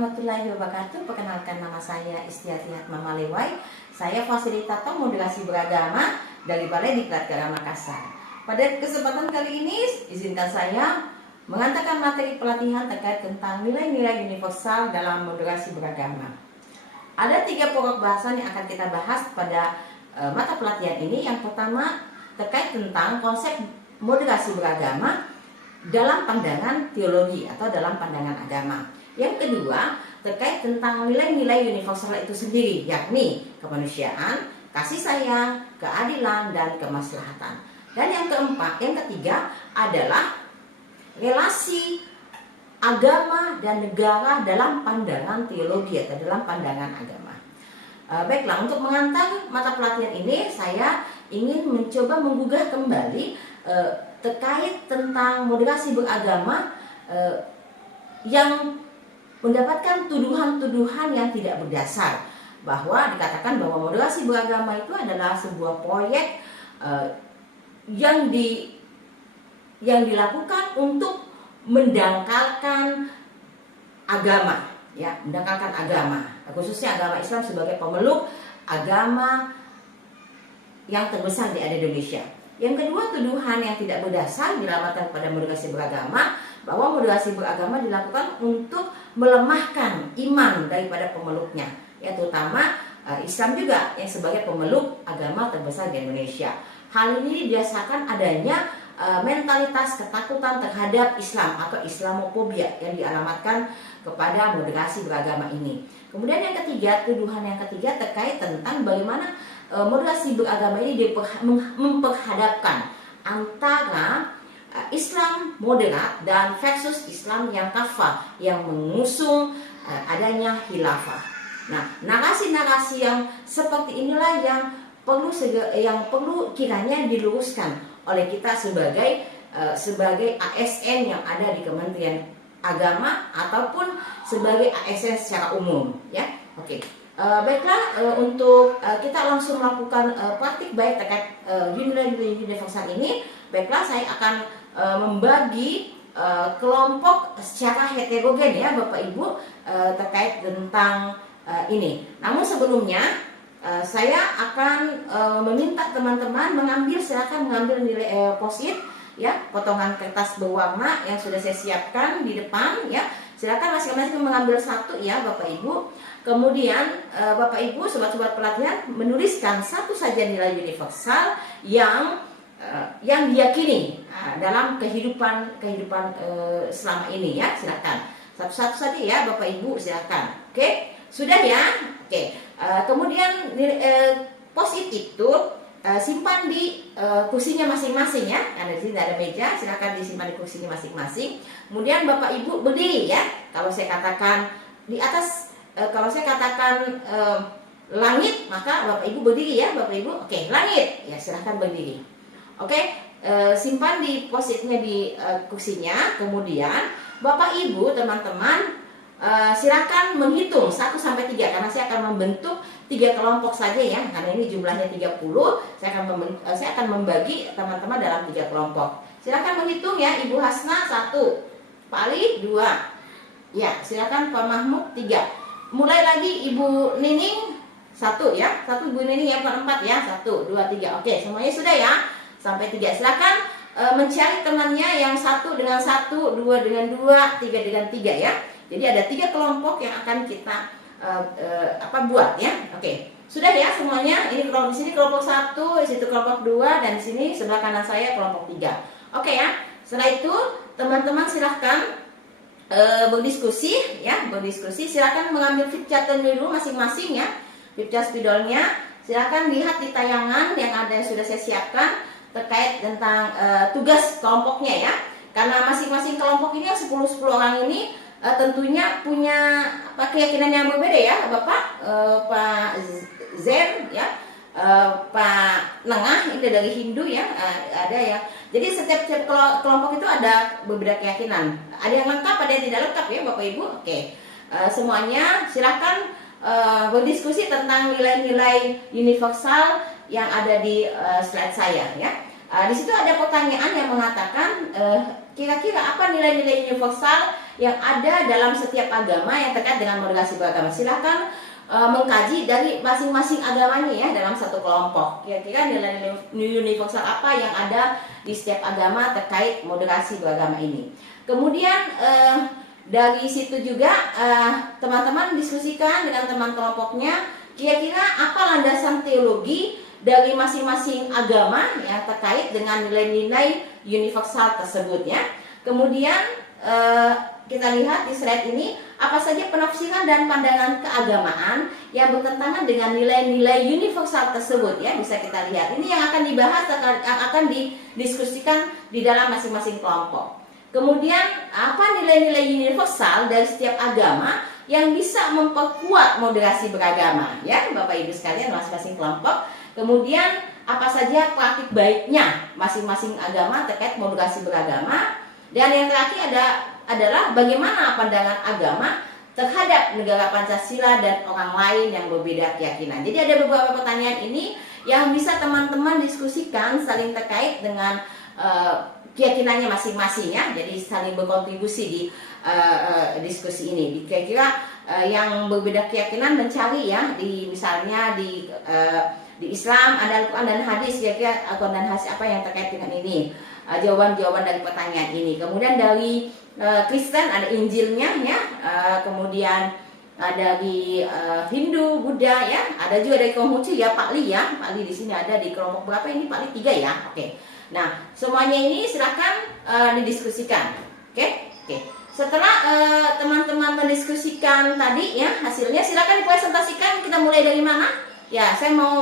warahmatullahi wabarakatuh. Perkenalkan, nama saya Istiati Hatmama Lewai. Saya fasilitator moderasi beragama dari Balai Diklat Agama Makassar. Pada kesempatan kali ini, izinkan saya mengantarkan materi pelatihan terkait tentang nilai-nilai universal dalam moderasi beragama. Ada 3 pokok bahasan yang akan kita bahas pada mata pelatihan ini. Yang pertama terkait tentang konsep moderasi beragama dalam pandangan teologi atau dalam pandangan agama. Yang kedua terkait tentang nilai-nilai universal itu sendiri, yakni kemanusiaan, kasih sayang, keadilan, dan kemaslahatan. Dan yang ketiga adalah relasi agama dan negara dalam pandangan teologi atau dalam pandangan agama. Baiklah, untuk mengantar mata pelatihan ini saya ingin mencoba menggugah kembali terkait tentang moderasi beragama yang mendapatkan tuduhan-tuduhan yang tidak berdasar, bahwa dikatakan bahwa moderasi beragama itu adalah sebuah proyek yang dilakukan untuk mendangkalkan agama, ya, mendangkalkan agama, khususnya agama Islam sebagai pemeluk agama yang terbesar di Indonesia. Yang kedua, tuduhan yang tidak berdasar dilamatkan pada moderasi beragama, bahwa moderasi beragama dilakukan untuk melemahkan iman daripada pemeluknya, ya, terutama Islam juga yang sebagai pemeluk agama terbesar di Indonesia. Hal ini didasarkan adanya mentalitas ketakutan terhadap Islam atau Islamofobia yang dialamatkan kepada moderasi beragama ini. Kemudian yang ketiga, tuduhan yang ketiga terkait tentang bagaimana moderasi beragama ini memperhadapkan antara Islam moderat dan versus Islam yang kafah yang mengusung adanya khilafah. Nah, narasi-narasi yang seperti inilah yang perlu kiranya diluruskan oleh kita sebagai ASN yang ada di Kementerian Agama ataupun sebagai ASN secara umum, ya. Oke. Baiklah, untuk kita langsung melakukan praktik baik terkait nilai-nilai universal ini. Baiklah, saya akan membagi kelompok secara heterogen, ya Bapak Ibu, terkait tentang ini. Namun sebelumnya saya akan meminta teman-teman silakan mengambil nilai post-it, ya, potongan kertas berwarna yang sudah saya siapkan di depan, ya. Silakan masing-masing mengambil satu, ya Bapak Ibu. Kemudian Bapak Ibu sobat-sobat pelatihan menuliskan satu saja nilai universal yang diyakini dalam kehidupan selama ini, ya. Silakan satu-satu saja, ya Bapak Ibu, silakan. Oke, sudah, ya. Oke. Kemudian post-it itu simpan di kursinya masing-masing, ya. Karena di sini ada meja, silakan disimpan di kursinya masing-masing. Kemudian Bapak Ibu berdiri, ya. Kalau saya katakan di atas, kalau saya katakan langit, maka Bapak Ibu berdiri, ya Bapak Ibu. Oke, langit, ya, silakan berdiri. Oke, simpan di post-itnya di kursinya. Kemudian Bapak Ibu, teman-teman, silakan menghitung 1 sampai 3 karena saya akan membentuk 3 kelompok saja, ya. Karena ini jumlahnya 30, saya akan membagi teman-teman dalam 3 kelompok. Silakan menghitung, ya. Ibu Hasna 1, Pak Ali 2. Ya, silakan Pak Mahmud 3. Mulai lagi Ibu Nining 1, ya. 1 Ibu Nining yang keempat, ya. 1, 2, 3. Oke, semuanya sudah, ya. Sampai 3. Silakan mencari temannya yang 1 dengan 1, 2 dengan 2, 3 dengan 3, ya. Jadi ada 3 kelompok yang akan kita buat, ya. Oke. Sudah, ya, semuanya. Ini kelompok, di sini kelompok 1, di situ kelompok 2, dan di sini sebelah kanan saya kelompok 3. Oke, ya. Setelah itu teman-teman silahkan berdiskusi, ya. Berdiskusi. Silakan mengambil flipchart dulu masing-masing, ya. Flipchart spidolnya. Silakan lihat di tayangan yang sudah saya siapkan terkait tentang tugas kelompoknya, ya. Karena masing-masing kelompok ini 10 orang ini tentunya punya keyakinan yang berbeda, ya Bapak, Pak Zen, ya, Pak Nengah ini dari Hindu, ya, ada, ya. Jadi setiap kelompok itu ada berbeda keyakinan. Ada yang lengkap, ada yang tidak lengkap, ya Bapak Ibu. Oke, semuanya silakan berdiskusi tentang nilai-nilai universal yang ada di slide saya, ya. Di situ ada pertanyaan yang mengatakan kira-kira apa nilai-nilai universal yang ada dalam setiap agama yang terkait dengan moderasi beragama. Silakan mengkaji dari masing-masing agamanya ya dalam satu kelompok. Kira-kira nilai universal apa yang ada di setiap agama terkait moderasi beragama ini. Kemudian dari situ juga teman-teman diskusikan dengan teman kelompoknya kira-kira apa landasan teologi dari masing-masing agama yang terkait dengan nilai-nilai universal tersebut ya. Kemudian kita lihat di slide ini apa saja penafsiran dan pandangan keagamaan yang bertentangan dengan nilai-nilai universal tersebut ya, bisa kita lihat. Ini yang akan dibahas, yang akan didiskusikan di dalam masing-masing kelompok. Kemudian apa nilai-nilai universal dari setiap agama yang bisa memperkuat moderasi beragama ya Bapak Ibu sekalian masing-masing kelompok. Kemudian apa saja praktik baiknya masing-masing agama terkait moderasi beragama. Dan yang terakhir adalah bagaimana pandangan agama terhadap negara Pancasila dan orang lain yang berbeda keyakinan. Jadi ada beberapa pertanyaan ini yang bisa teman-teman diskusikan saling terkait dengan keyakinannya masing-masing ya. Jadi saling berkontribusi di diskusi ini. Kira-kira yang berbeda keyakinan mencari ya misalnya di Islam ada Al-Quran dan hadis, kira-kira Al-Quran dan hadis apa yang terkait dengan ini, jawaban-jawaban dari pertanyaan ini. Kemudian dari Kristen ada Injilnya ya, kemudian dari Hindu, Buddha ya, ada juga dari Konghucu ya, Pak Li ya, Pak Li di sini ada di kelompok berapa ini, Pak Li 3 ya, oke. Nah semuanya ini silakan didiskusikan, oke. Setelah teman-teman mendiskusikan tadi ya hasilnya, silakan dipresentasikan. Kita mulai dari mana? Ya, saya mau